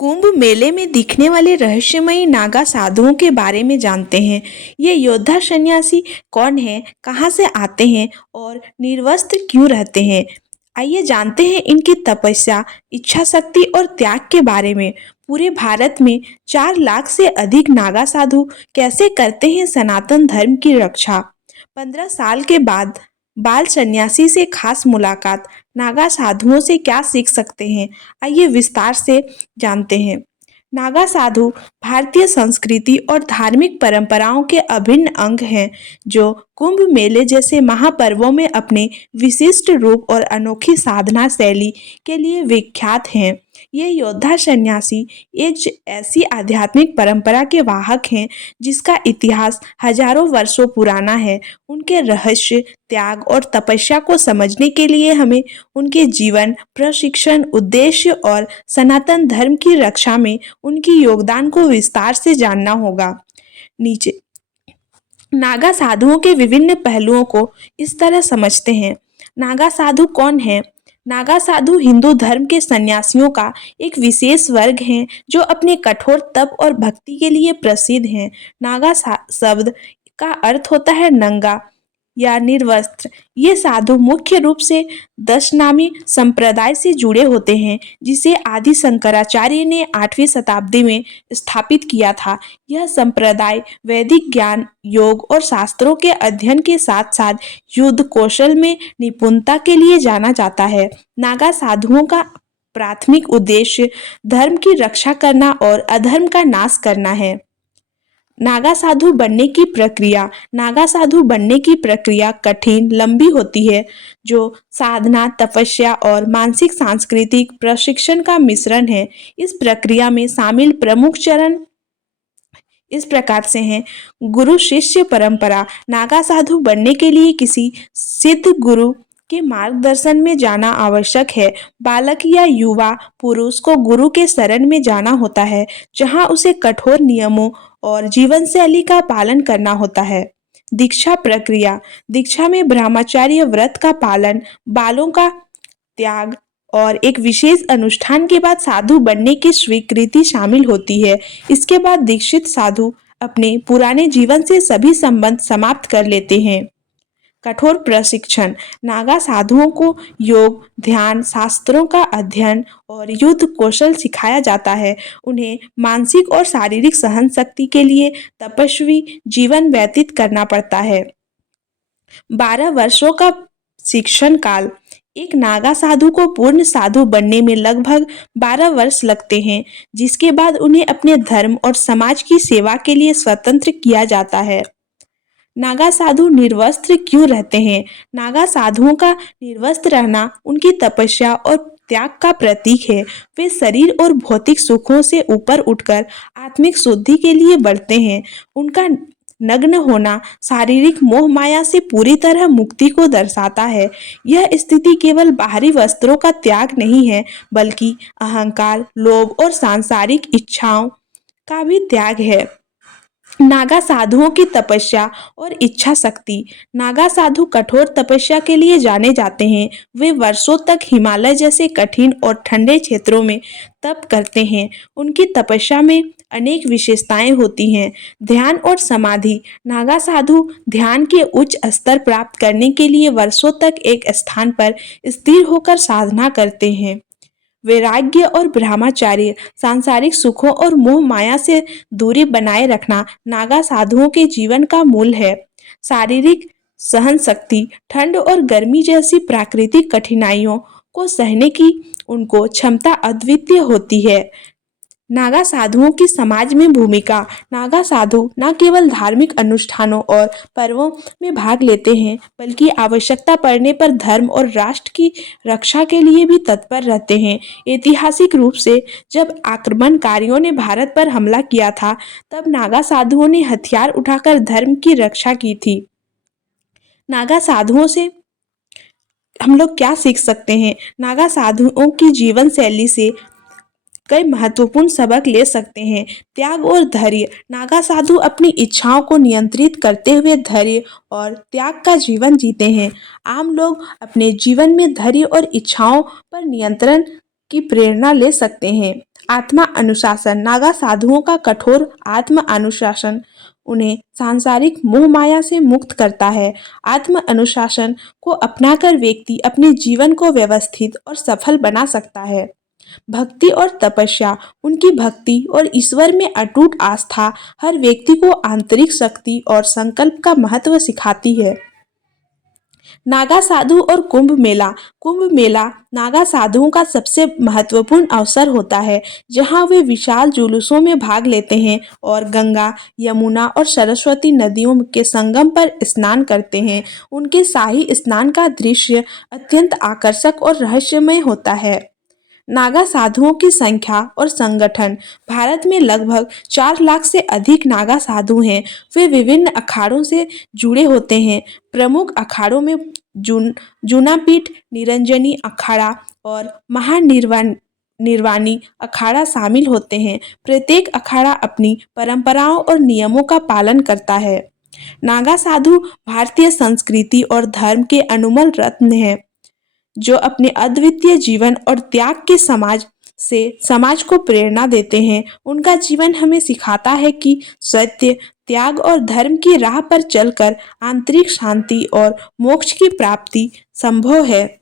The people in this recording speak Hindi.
कुंभ मेले में दिखने वाले रहस्यमयी नागा साधुओं के बारे में जानते हैं। ये योद्धा सन्यासी कौन हैं, कहाँ से आते हैं और निर्वस्त्र क्यों रहते हैं। आइए जानते हैं इनकी तपस्या, इच्छा शक्ति और त्याग के बारे में। पूरे भारत में 4 लाख से अधिक नागा साधु कैसे करते हैं सनातन धर्म की रक्षा। 15 साल के बाद बाल सन्यासी से खास मुलाकात, नागा साधुओं से क्या सीख सकते हैं, आइए विस्तार से जानते हैं। नागा साधु भारतीय संस्कृति और धार्मिक परंपराओं के अभिन्न अंग हैं, जो कुंभ मेले जैसे महापर्वों में अपने विशिष्ट रूप और अनोखी साधना शैली के लिए विख्यात हैं। ये योद्धा सन्यासी ऐसी आध्यात्मिक परंपरा के वाहक हैं जिसका इतिहास हजारों वर्षों पुराना है। उनके रहस्य, त्याग और तपस्या को समझने के लिए हमें उनके जीवन, प्रशिक्षण, उद्देश्य और सनातन धर्म की रक्षा में उनकी योगदान को विस्तार से जानना होगा। नीचे नागा साधुओं के विभिन्न पहलुओं को इस तरह समझते हैं। नागा साधु कौन है? नागा साधु हिंदू धर्म के सन्यासियों का एक विशेष वर्ग है जो अपने कठोर तप और भक्ति के लिए प्रसिद्ध हैं। नागा शब्द का अर्थ होता है नंगा या निर्वस्त्र। ये साधु मुख्य रूप से दशनामी संप्रदाय से जुड़े होते हैं, जिसे आदि शंकराचार्य ने 8वीं शताब्दी में स्थापित किया था। यह संप्रदाय वैदिक ज्ञान, योग और शास्त्रों के अध्ययन के साथ साथ युद्ध कौशल में निपुणता के लिए जाना जाता है। नागा साधुओं का प्राथमिक उद्देश्य धर्म की रक्षा करना और अधर्म का नाश करना है। नागा साधु बनने की प्रक्रिया। नागा साधु बनने की प्रक्रिया कठिन, लंबी होती है, जो साधना, तपस्या और मानसिक सांस्कृतिक प्रशिक्षण का मिश्रण है। इस प्रक्रिया में शामिल प्रमुख चरण इस प्रकार से हैं। गुरु शिष्य परंपरा। नागा साधु बनने के लिए किसी सिद्ध गुरु के मार्गदर्शन में जाना आवश्यक है। बालक या युवा पुरुष को गुरु के शरण में जाना होता है, जहां उसे कठोर नियमों और जीवन शैली का पालन करना होता है। दीक्षा प्रक्रिया। दीक्षा में ब्रह्मचर्य व्रत का पालन, बालों का त्याग और एक विशेष अनुष्ठान के बाद साधु बनने की स्वीकृति शामिल होती है। इसके बाद दीक्षित साधु अपने पुराने जीवन से सभी संबंध समाप्त कर लेते हैं। कठोर प्रशिक्षण। नागा साधुओं को योग, ध्यान, शास्त्रों का अध्ययन और युद्ध कौशल सिखाया जाता है। उन्हें मानसिक और शारीरिक सहन शक्ति के लिए तपस्वी जीवन व्यतीत करना पड़ता है। 12 वर्षों का शिक्षण काल। एक नागा साधु को पूर्ण साधु बनने में लगभग 12 वर्ष लगते हैं, जिसके बाद उन्हें अपने धर्म और समाज की सेवा के लिए स्वतंत्र किया जाता है। नागा साधु निर्वस्त्र क्यों रहते हैं? नागा साधुओं का निर्वस्त्र रहना उनकी तपस्या और त्याग का प्रतीक है। वे शरीर और भौतिक सुखों से ऊपर उठकर आत्मिक शुद्धि के लिए बढ़ते हैं। उनका नग्न होना शारीरिक मोह माया से पूरी तरह मुक्ति को दर्शाता है। यह स्थिति केवल बाहरी वस्त्रों का त्याग नहीं है, बल्कि अहंकार, लोभ और सांसारिक इच्छाओं का भी त्याग है। नागा साधुओं की तपस्या और इच्छा शक्ति। नागा साधु कठोर तपस्या के लिए जाने जाते हैं। वे वर्षों तक हिमालय जैसे कठिन और ठंडे क्षेत्रों में तप करते हैं। उनकी तपस्या में अनेक विशेषताएं होती हैं। ध्यान और समाधि। नागा साधु ध्यान के उच्च स्तर प्राप्त करने के लिए वर्षों तक एक स्थान पर स्थिर होकर साधना करते हैं। वैराग्य और ब्रह्मचर्य। सांसारिक सुखों और मोह माया से दूरी बनाए रखना नागा साधुओं के जीवन का मूल है। शारीरिक सहन शक्ति। ठंड और गर्मी जैसी प्राकृतिक कठिनाइयों को सहने की उनको क्षमता अद्वितीय होती है। नागा साधुओं की समाज में भूमिका। नागा साधु न केवल धार्मिक अनुष्ठानों और पर्वों में भाग लेते हैं, बल्कि आवश्यकता पड़ने पर धर्म और राष्ट्र की रक्षा के लिए भी तत्पर रहते हैं। ऐतिहासिक रूप से जब आक्रमणकारियों ने भारत पर हमला किया था, तब नागा साधुओं ने हथियार उठाकर धर्म की रक्षा की थी। नागा साधुओं से हम लोग क्या सीख सकते हैं? नागा साधुओं की जीवन शैली से कई महत्वपूर्ण सबक ले सकते हैं। त्याग और धैर्य। नागा साधु अपनी इच्छाओं को नियंत्रित करते हुए धैर्य और त्याग का जीवन जीते हैं। आम लोग अपने जीवन में धैर्य और इच्छाओं पर नियंत्रण की प्रेरणा ले सकते हैं। आत्मा अनुशासन, नागा साधुओं का कठोर आत्म अनुशासन उन्हें सांसारिक मोह माया से मुक्त करता है। आत्म अनुशासन को अपनाकर व्यक्ति अपने जीवन को व्यवस्थित और सफल बना सकता है। भक्ति और तपस्या, उनकी भक्ति और ईश्वर में अटूट आस्था हर व्यक्ति को आंतरिक शक्ति और संकल्प का महत्व सिखाती है। नागा साधु और कुंभ मेला। कुंभ मेला नागा साधुओं का सबसे महत्वपूर्ण अवसर होता है, जहां वे विशाल जुलूसों में भाग लेते हैं और गंगा, यमुना और सरस्वती नदियों के संगम पर स्नान करते हैं। उनके शाही स्नान का दृश्य अत्यंत आकर्षक और रहस्यमय होता है। नागा साधुओं की संख्या और संगठन। भारत में लगभग 4 लाख से अधिक नागा साधु हैं। वे विभिन्न अखाड़ों से जुड़े होते हैं। प्रमुख अखाड़ों में जूनापीठ, निरंजनी अखाड़ा और निर्वाणी अखाड़ा शामिल होते हैं। प्रत्येक अखाड़ा अपनी परंपराओं और नियमों का पालन करता है। नागा साधु भारतीय संस्कृति और धर्म के अनमोल रत्न हैं, जो अपने अद्वितीय जीवन और त्याग के समाज को प्रेरणा देते हैं। उनका जीवन हमें सिखाता है कि सत्य, त्याग और धर्म की राह पर चलकर आंतरिक शांति और मोक्ष की प्राप्ति संभव है।